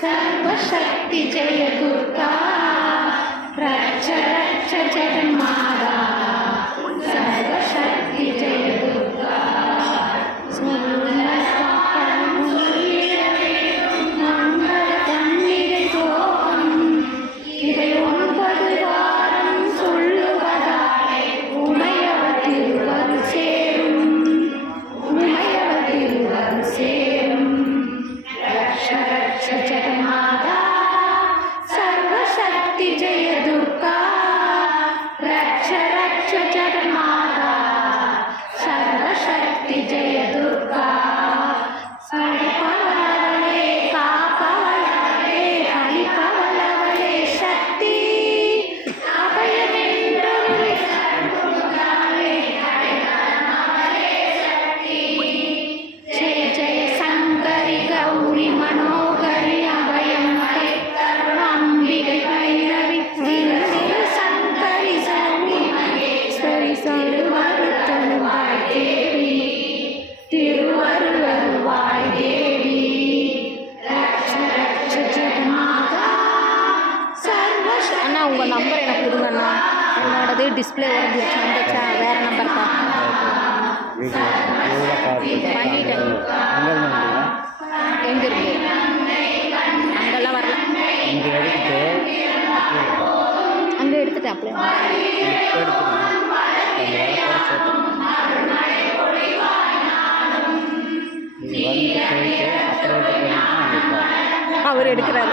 Sarva Shakti Jai அண்ணா உங்கள் number எனக்கு கொடுங்கண்ணா. என்னோடது டிஸ்பிளே உடஞ்சிருச்சு வந்துச்சா வேறு நம்பர் தான் பண்ணிட்டேன் எங்கே இருக்கு? அங்கெல்லாம் வரல. அங்கே எடுத்துட்டேன் அப்படியே. அவர் எடுக்கிறார்.